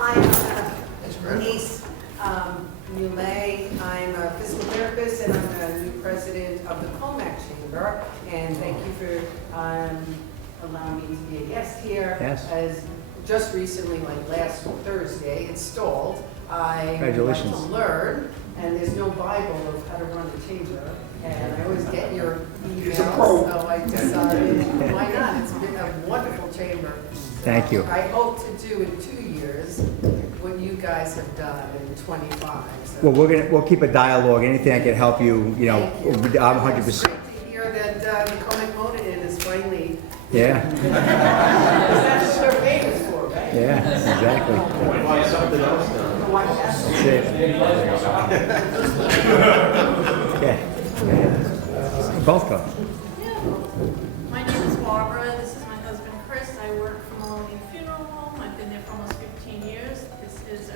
I'm Denise Muley. I'm a physical therapist and I'm the new president of the Comac Chamber. And thank you for allowing me to be a guest here. Yes. As just recently, like last Thursday, installed. I would like Congratulations. to learn, and there's no Bible of how to run the chamber. And I always get your emails, so I decided, why not? It's been a wonderful chamber. Thank you. I hope to do in 2 years what you guys have done in 25. So. Well, we'll keep a dialogue. Anything I can help you, you know, I'm 100%. It's great to hear that the Comic Monin is finally. Yeah. Because that's what they're famous for, right? Yeah, exactly. Why something else now? That's it. Yeah. Both come. My name is Barbara. This is my husband Chris. I work for Maloney Funeral Home. I've been there for almost 15 years. This is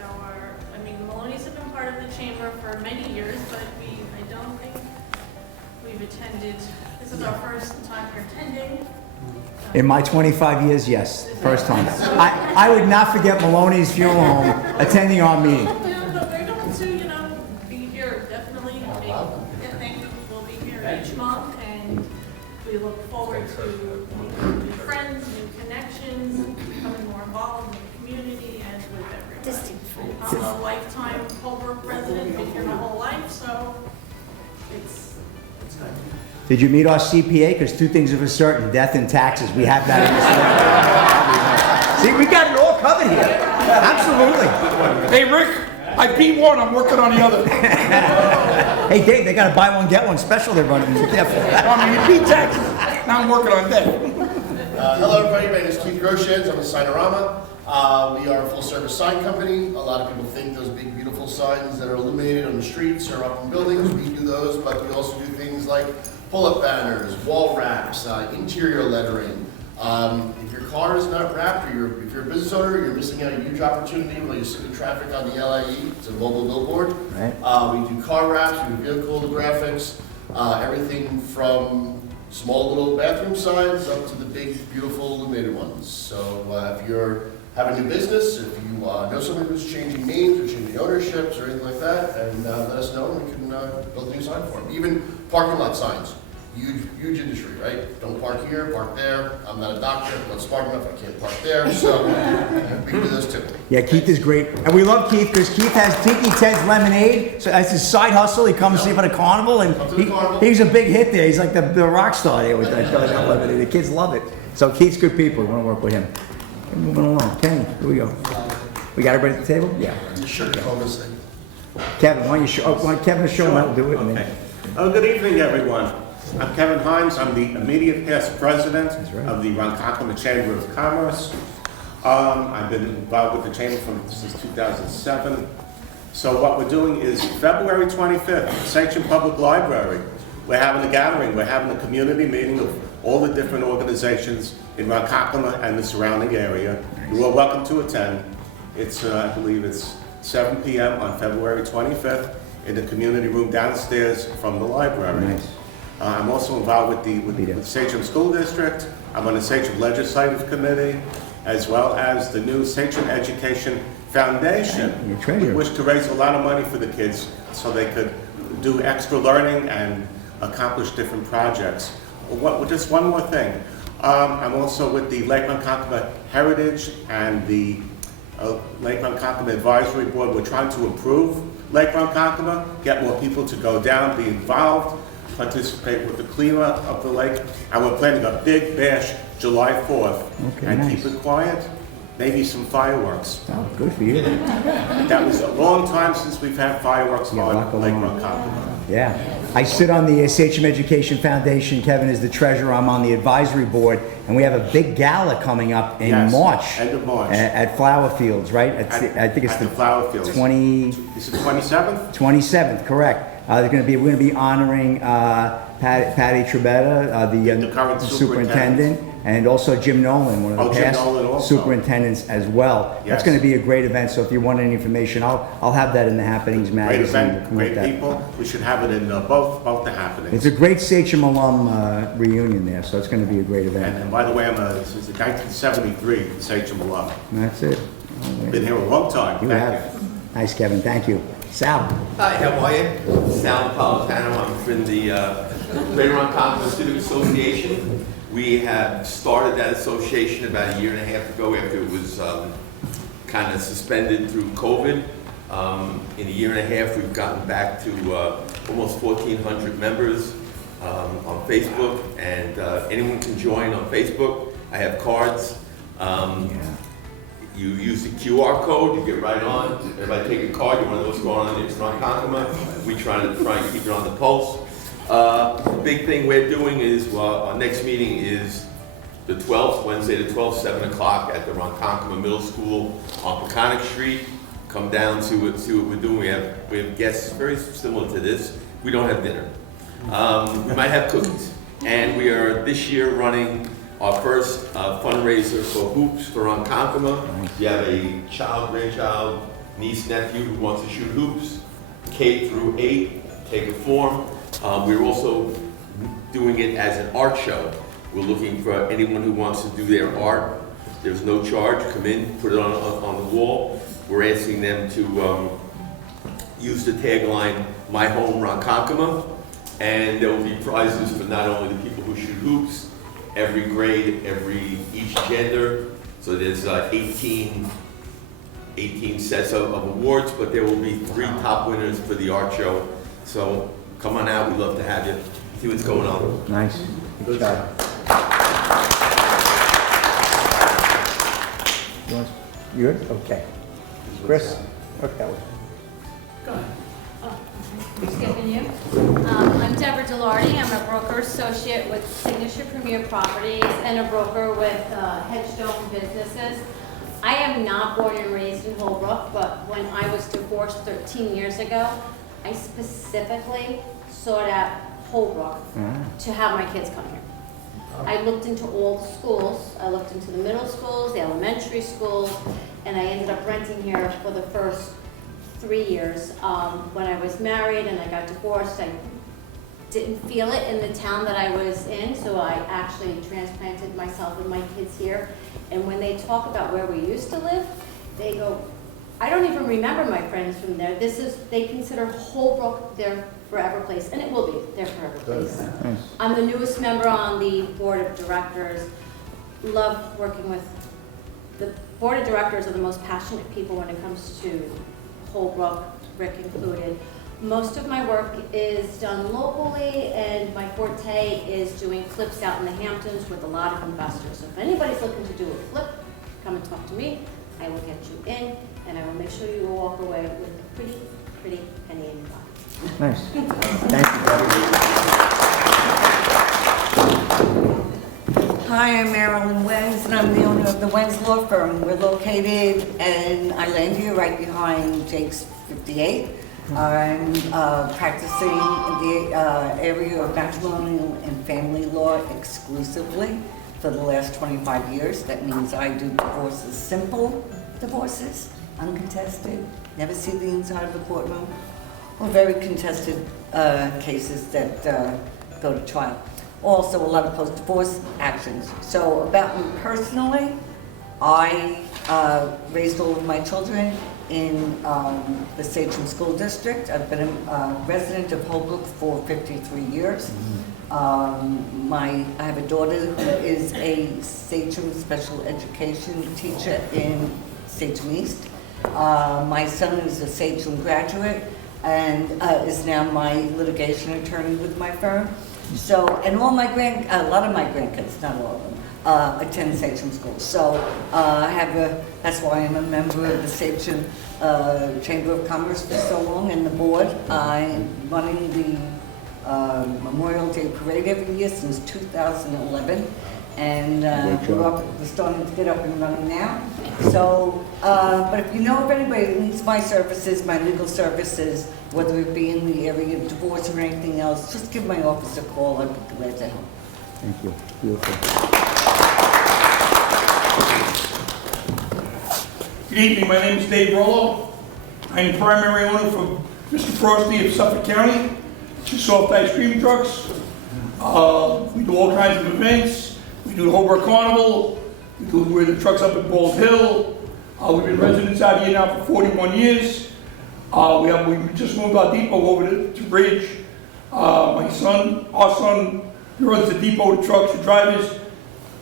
Maloney's have been part of the chamber for many years, but I don't think we've attended. This is our first time we're attending. In my 25 years, yes, first time. I would not forget Maloney's Funeral Home attending our meeting. We're going to, be here definitely. Thank you. We'll be here each month, and we look forward to making new friends, new connections, becoming more involved in the community and with everyone. I'm a lifetime Holbrook resident, been here my whole life, so it's good. Did you meet our CPA? Because 2 things are for certain, death and taxes. We have that in the See, we got it all covered here. Absolutely. Hey, Rick, I beat one. I'm working on the other. Hey, Dave, they got a buy one, get one special they're running. Be careful. You beat taxes. Now I'm working on that. Hello everybody, my name is Keith Groshans, I'm a Signorama. We are a full-service sign company. A lot of people think those big, beautiful signs that are illuminated on the streets or up in buildings, we do those, but we also do things like pull-up banners, wall wraps, interior lettering. If your car is not wrapped, or if you're a business owner, you're missing out a huge opportunity while you're sitting in traffic on the LIE. It's a mobile billboard. Right. We do car wraps, we do vehicle graphics, everything from small little bathroom signs up to the big, beautiful illuminated ones. So if you're having a new business, if you know somebody who's changing names or changing ownerships or anything like that, and let us know, and we can build a new sign for them. Even parking lot signs. Huge industry, right? Don't park here, park there. I'm not a doctor, I'm not smart enough, I can't park there, so we can do those too. Yeah, Keith is great. And we love Keith because Keith has Tiki Ted's Lemonade. So that's his side hustle. He comes to see for the carnival, and he's a big hit there. He's like the rock star there with that lemonade. The kids love it. So Keith's good people. We want to work with him. We're moving along. Kenny, here we go. We got everybody at the table? Yeah. Sure, thing. Kevin, why don't you show? Kevin, show him how to do it. And then, Oh, good evening, everyone. I'm Kevin Himes. I'm the immediate past president of the Ronkonkoma Chamber of Commerce. I've been involved with the chamber since 2007. So what we're doing is February 25th, Sachem Public Library. We're having a gathering. We're having a community meeting of all the different organizations in Ronkonkoma and the surrounding area. You're all welcome to attend. It's, I believe it's 7 p.m. on February 25th in the community room downstairs from the library. Nice. I'm also involved with the Sachem School District. I'm on the Sachem Legislative Committee, as well as the new Sachem Education Foundation. We wish to raise a lot of money for the kids so they could do extra learning and accomplish different projects. Just one more thing. I'm also with the Lake Ronkonkoma Heritage and the Lake Ronkonkoma Advisory Board. We're trying to improve Lake Ronkonkoma, get more people to go down, be involved, participate with the cleanup of the lake, and we're planning a big bash July 4th. Okay, and nice. keep it quiet, maybe some fireworks. Oh, good for you. That was a long time since we've had fireworks on Lake Ronkonkoma. Yeah. I sit on the Sachem Education Foundation. Kevin is the treasurer. I'm on the advisory board. And we have a big gala coming up in March. End of March. At Flower Fields, right? I think it's the Flower Fields. 20... Is it 27th? 27th, correct. We're going to be honoring Patty Trebetta, the current superintendent, and also Jim Nolan, one of the past superintendents as well. That's going to be a great event. So if you want any information, I'll have that in the Happenings magazine. Great event, great people. We should have it in both the happenings. It's a great Sachem alum reunion there, so it's going to be a great event. And by the way, this is a 1973 Sachem alum. That's it. Been here a long time. You have. Nice, Kevin. Thank you. Sal. Hi, how are you? Sal Napolitano. I'm from the Greater Ronkonkoma Civic Association. We have started that association about 1.5 years ago after it was kind of suspended through COVID. In 1.5 years, we've gotten back to almost 1,400 members on Facebook, and anyone can join on Facebook. I have cards. You use the QR code, you get right on. Everybody take a card, you want to know what's going on in Ronkonkoma. We try and keep it on the pulse. The big thing we're doing is, our next meeting is the 12th, Wednesday the 12th, 7 o'clock at the Ronkonkoma Middle School on Peconic Street. Come down to see what we're doing. We have guests very similar to this. We don't have dinner. We might have cookies. And we are this year running our first fundraiser for hoops for Ronkonkoma. If you have a child, grandchild, niece, nephew who wants to shoot hoops, K through 8, take a form. We're also doing it as an art show. We're looking for anyone who wants to do their art. There's no charge. Come in, put it on the wall. We're asking them to use the tagline, My Home Ronkonkoma, and there will be prizes for not only the people who shoot hoops, every grade, each gender. So there's 18 sets of awards, but there will be 3 top winners for the art show. So come on out, we'd love to have you. See what's going on. Nice. Good job. You good? Okay. Chris? Okay. Skipping you. I'm Deborah Delardi. I'm a broker associate with Signature Premier Properties and a broker with Headstone Businesses. I am not born and raised in Holbrook, but when I was divorced 13 years ago, I specifically sought out Holbrook to have my kids come here. I looked into all the schools. I looked into the middle schools, the elementary schools, and I ended up renting here for the first 3 years. When I was married and I got divorced, I didn't feel it in the town that I was in, so I actually transplanted myself and my kids here. And when they talk about where we used to live, they go, I don't even remember my friends from there. They consider Holbrook their forever place, and it will be their forever place. I'm the newest member on the board of directors. Love working with the board of directors are the most passionate people when it comes to Holbrook, Rick included. Most of my work is done locally, and my forte is doing flips out in the Hamptons with a lot of investors. So if anybody's looking to do a flip, come and talk to me. I will get you in, and I will make sure you will walk away with a pretty, pretty penny in your pocket. Nice. Thank you, Debbie. Hi, I'm Marilyn Wenz, and I'm the owner of the Wenz Law Firm. We're located in Islandia, right behind Jake's 58. I'm practicing in the area of matrimonial and family law exclusively for the last 25 years. That means I do divorces, simple divorces, uncontested, never see the inside of the courtroom, or very contested cases that go to trial. Also, a lot of post-divorce actions. So about me personally, I raised all of my children in the Sachem School District. I've been a resident of Holbrook for 53 years. I have a daughter who is a Sachem special education teacher in Sachem East. My son is a Sachem graduate and is now my litigation attorney with my firm. So, and a lot of my grandkids, not all of them, attend Sachem School. So that's why I'm a member of the Sachem Chamber of Commerce for so long, and the board. I'm running the Memorial Day Parade every year since 2011. And we're starting to get up and running now. So, but if you know of anybody that needs my services, my legal services, whether it be in the area of divorce or anything else, just give my office a call. I'd be glad to help. Thank you. Beautiful. Good evening, my name is Dave Rollo. I'm the primary owner for Mr. Frosty of Suffolk County, two soft ice cream trucks. We do all kinds of events. We do the Holbrook Carnival. We do where the trucks up at Bald Hill. We've been residents out here now for 41 years. We just moved our depot over to Bridge. Our son, who runs the depot, the trucks, the drivers,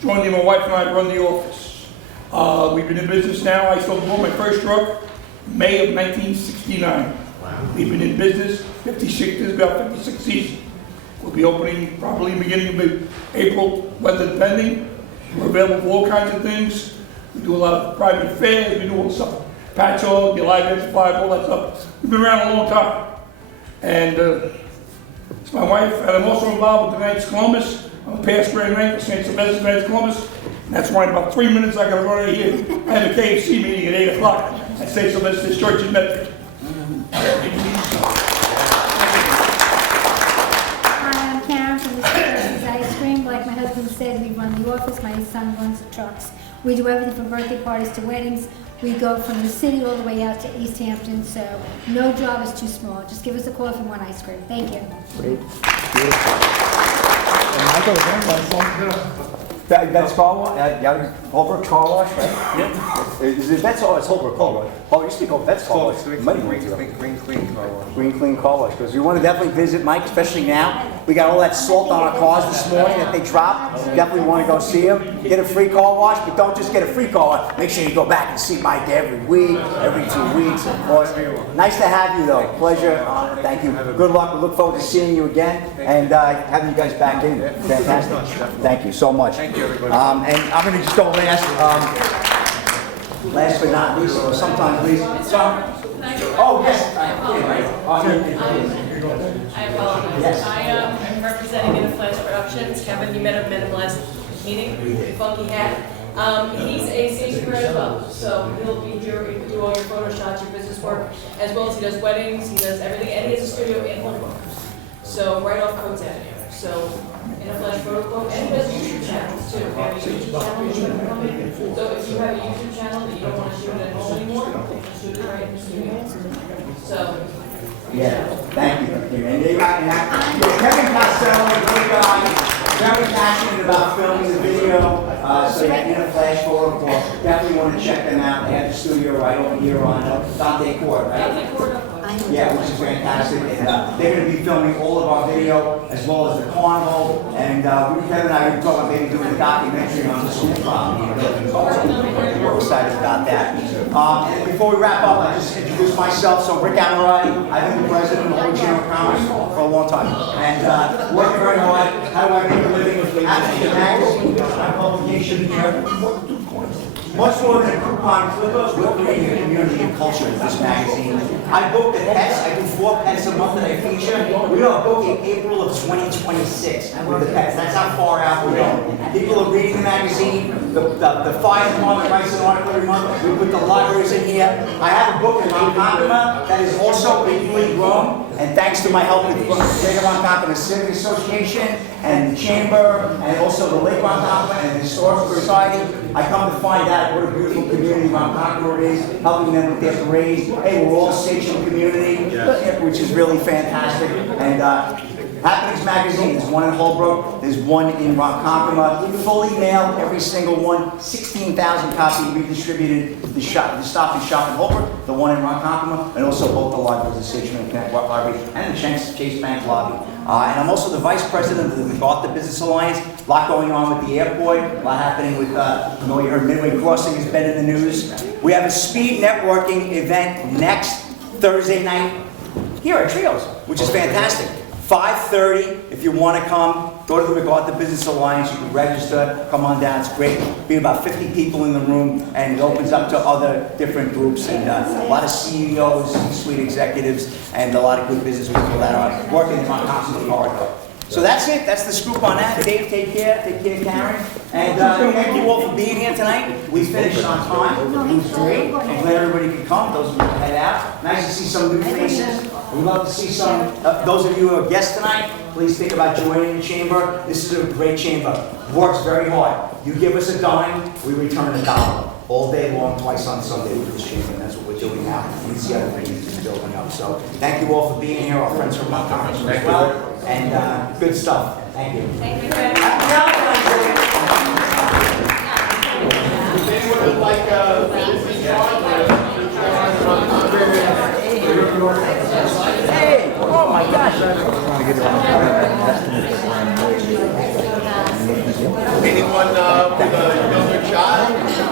joined me. My wife and I run the office. We've been in business now. I sold my first truck May of 1969. We've been in business 56 seasons. We'll be opening probably in the beginning of April, weather depending. We're available for all kinds of things. We do a lot of private affairs. We do all the stuff. Patcho, the Live X5, all that stuff. We've been around a long time. And it's my wife, and I'm also involved with the Knights of Columbus. I'm a pastor and rank for St. Sylvester's Knights of Columbus. And that's why in about 3 minutes I got to run out of here. I have a KFC meeting at 8 o'clock at St. Sylvester's Church in Medford. Ice cream. Like my husband said, we run the office, my son runs the trucks. We do everything from birthday parties to weddings. We go from the city all the way out to East Hampton, so no job is too small. Just give us a call if you want ice cream. Thank you. Great. Beautiful. And Michael, again, that's car wash, Holbrook Car Wash, right? Yep. That's all, it's Holbrook Car Wash. Oh, you speak of that's Car Wash. Green Clean Car Wash. Green Clean Car Wash, because we want to definitely visit Mike, especially now. We got all that salt on our cars this morning that they dropped. Definitely want to go see him. Get a free car wash, but don't just get a free car wash. Make sure you go back and see Mike every week, every 2 weeks, of course. Nice to have you, though. Pleasure. Thank you. Good luck. We look forward to seeing you again and having you guys back in. Fantastic. Thank you so much. Thank you, everybody. And I'm going to just go last. Last but not least, or sometimes least. Oh, yes. I apologize. Yes. I am representing In a Flash Productions. Kevin, you met him last meeting. Funky hat. He's a safety grad as well, so he'll be here. He can do all your photo shots, your business work, as well as he does weddings. He does everything, and he has a studio in Holbrook. So right off Coates Avenue. So In a Flash Protocol, and he does YouTube channels too. We have a YouTube channel that's gonna come in. So if you have a YouTube channel that you don't want to shoot at home anymore, you can shoot it right in the studio. So. Yeah, thank you. And Kevin Costello, a great guy, very passionate about filming the video. So yeah, In a Flash Photo Call, definitely want to check them out. They have the studio right over here on Dante Court, right? Yeah, which is fantastic. And they're going to be filming all of our video as well as the carnival. And Kevin and I were talking about maybe doing a documentary on the school property. We're excited about that. And before we wrap up, I just introduce myself. So Rick Amorati, I've been the president of the Holbrook Chamber of Commerce for a long time. And working very hard. How do I make a living? Actually, the magazine, my publication here. Much more than a coupon clipper, we're creating a community and culture in this magazine. I book the pets, I do 4 pets a month that I feature. We are booking April of 2026 with the pets. That's how far out we're going. People are reading the magazine, the fire department writes an article every month, we put the libraries in here. I have a book in Ronkonkoma that is also equally grown, and thanks to my help with the Greater Ronkonkoma Civic Association and the Chamber, and also the Lake Ronkonkoma and the Historical Society, I come to find out what a beautiful community Ronkonkoma is, helping them with their parades. Hey, we're all Sachem community, which is really fantastic. And Happenings Magazine, there's one in Holbrook, there's one in Ronkonkoma, fully mailed, every single one, 16,000 copies redistributed to the Stop and Shop in Holbrook, the one in Ronkonkoma, and also both the libraries, the Sachem and Connect Library, and the Chase Bank lobby. And I'm also the vice president of the MacArthur Business Alliance. A lot going on with the airport, a lot happening with, you know, you heard Midway Crossing has been in the news. We have a speed networking event next Thursday night here at Trios, which is fantastic. 5:30, if you want to come, go to the MacArthur Business Alliance, you can register, come on down, it's great. Be about 50 people in the room, and it opens up to other different groups, and a lot of CEOs, C-suite executives, and a lot of good business people that are working on constantly hard. So that's it, that's the scoop on that. Dave, take care, Karen. And thank you all for being here tonight. We finished on time, it was great. I'm glad everybody could come, those of you who head out. Nice to see some new faces. We'd love to see some, those of you who are guests tonight, please think about joining the chamber. This is a great chamber, works very hard. You give us a dime, we return $1. All day long, twice on Sunday with this chamber, and that's what we're doing now. You can see everything is building up. So thank you all for being here, our friends from Mount Conference as well, and good stuff. Thank you. Thank you very much. Anyone would like Hey, oh my gosh. anyone with a